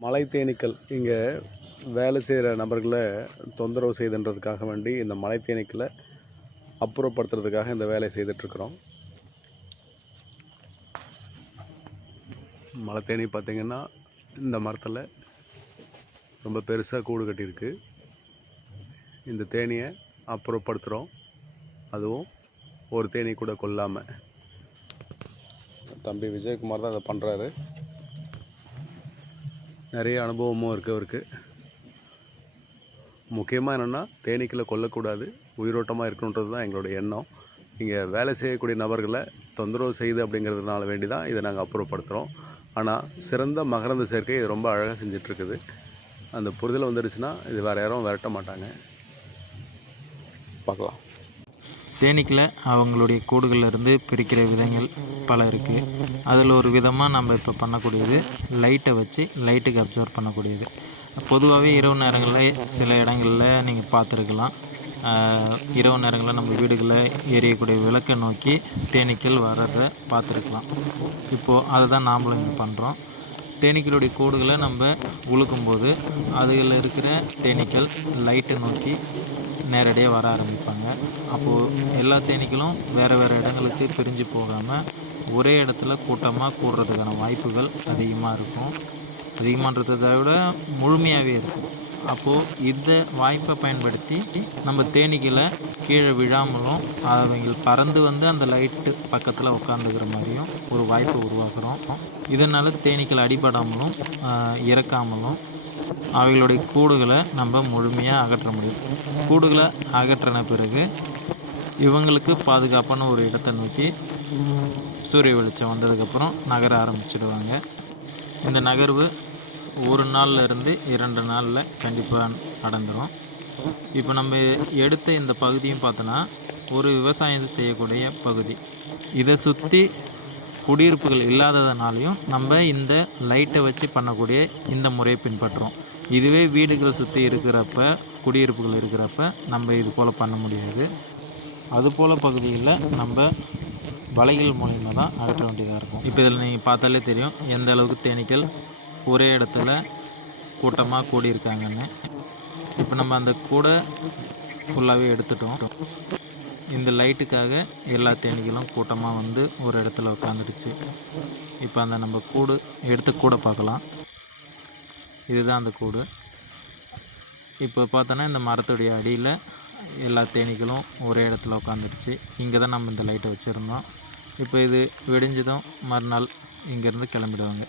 மலை தேனீக்கள் இங்கே வேலை செய்கிற நபர்களை தொந்தரவு செய்துன்றதுக்காக வேண்டி இந்த மலை தேனீக்களை அப்புறப்படுத்துறதுக்காக இந்த வேலையை செய்துட்ருக்குறோம். மலை தேனி பார்த்திங்கன்னா இந்த மரத்தில் ரொம்ப பெருசாக கூடு கட்டியிருக்கு. இந்த தேனியை அப்புறப்படுத்துகிறோம் அதுவும் ஒரு தேனி கூட கொல்லாமல் தம்பி விஜயகுமார் தான் அதை பண்ணுறாரு நிறைய அனுபவமும் இருக்குது அவருக்கு. முக்கியமாக என்னென்னா தேனீக்களை கொல்லக்கூடாது உயிரோட்டமாக இருக்கணுன்றது தான் எங்களுடைய எண்ணம். இங்கே வேலை செய்யக்கூடிய நபர்களை தொந்தரவு செய்யுது அப்படிங்கிறதுனால வேண்டி தான் இதை நாங்கள் அப்புறப்படுத்துகிறோம் ஆனால் சிறந்த மகரந்த சேர்க்கை இது ரொம்ப அழகாக செஞ்சிட்ருக்குது. அந்த புரிதல் வந்துடுச்சுன்னா இது வேறு யாரும் விரட்ட மாட்டாங்க. பார்க்கலாம். தேனீக்களை அவங்களுடைய கூடுகளிலிருந்து பிரிக்கிற விதங்கள் பல இருக்குது அதில் ஒரு விதமாக நம்ம இப்போ பண்ணக்கூடியது லைட்டை வச்சு லைட்டுக்கு அப்சர்வ் பண்ணக்கூடியது. பொதுவாகவே இரவு நேரங்களில் சில இடங்களில் நீங்கள் பார்த்துருக்கலாம். இரவு நேரங்களில் நம்ம வீடுகளில் எரியக்கூடிய விளக்கை நோக்கி தேனீக்கள் வர்றதை பார்த்துருக்கலாம். இப்போது அதை தான் நாமளும் இங்கே பண்ணுறோம் தேனீக்களுடைய கூடுகளை நம்ம உழுக்கும்போது அதில் இருக்கிற தேனீக்கள் லைட்டை நோக்கி நேரடியாக வர ஆரம்பிப்பாங்க. அப்போது எல்லா தேனீக்களும் வேறு வேறு இடங்களுக்கு பிரிஞ்சு போகாமல் ஒரே இடத்துல கூட்டமாக கூடுறதுக்கான வாய்ப்புகள் அதிகமாக இருக்கும். அதிகமான்றதை விட முழுமையாகவே இருக்கும். அப்போது இந்த வாய்ப்பை பயன்படுத்தி நம்ம தேனீக்களை கீழே விழாமலும் அவங்க பறந்து வந்து அந்த லைட்டு பக்கத்தில் உட்காந்துக்கிற மாதிரியும் ஒரு வாய்ப்பை உருவாக்குறோம். இதனால் தேனீக்கள் அடிபடாமலும் இறக்காமலும் அவைகளுடைய கூடுகளை நம்ம முழுமையாக அகற்ற முடியும். கூடுகளை அகற்றின பிறகு இவங்களுக்கு பாதுகாப்பான ஒரு இடத்தை நோக்கி சூரிய வெளிச்சம் வந்ததுக்கப்புறம் நகர ஆரம்பிச்சிடுவாங்க. இந்த நகர்வு ஒரு நாள்ல இருந்து இரண்டு நாளில் கண்டிப்பாக அடந்துடும் இப்போ நம்ம எடுத்த இந்த பகுதியும் பார்த்தோன்னா ஒரு விவசாயம் செய்யக்கூடிய பகுதி. இதை சுற்றி குடியிருப்புகள் இல்லாததுனாலையும் நம்ம இந்த லைட்டை வச்சு பண்ணக்கூடிய இந்த முறையை பின்பற்றுறோம். இதுவே வீடுகளை சுற்றி இருக்கிறப்ப குடியிருப்புகள் இருக்கிறப்ப நம்ம இது போல் பண்ண முடியாது. அதுபோல் பகுதியில் நம்ம வலைகள் மூலிமா தான் அகற்ற வேண்டியதாக இருக்கும். இப்போ இதில் நீங்கள் பார்த்தாலே தெரியும் எந்த அளவுக்கு தேனீக்கள் ஒரே இடத்துல கூட்டமாக கூடியிருக்காங்கன்னு. இப்போ நம்ம அந்த கூடை ஃபுல்லாகவே எடுத்துட்டோம். இந்த லைட்டுக்காக எல்லா தேனீகளும் கூட்டமாக வந்து ஒரு இடத்துல உட்காந்துடுச்சு இப்போ அந்த நம்ம கூடு எடுத்த கூடை பார்க்கலாம். இதுதான் அந்த கூடு. இப்போ பார்த்தோன்னா இந்த மரத்துடைய அடியில் எல்லா தேனீகளும் ஒரே இடத்துல உட்காந்துருச்சு இங்கே தான் நம்ம இந்த லைட்டை வச்சுருந்தோம். இப்போ இது விடிஞ்சதும் மறுநாள் இங்கேருந்து கிளம்பிடுவாங்க.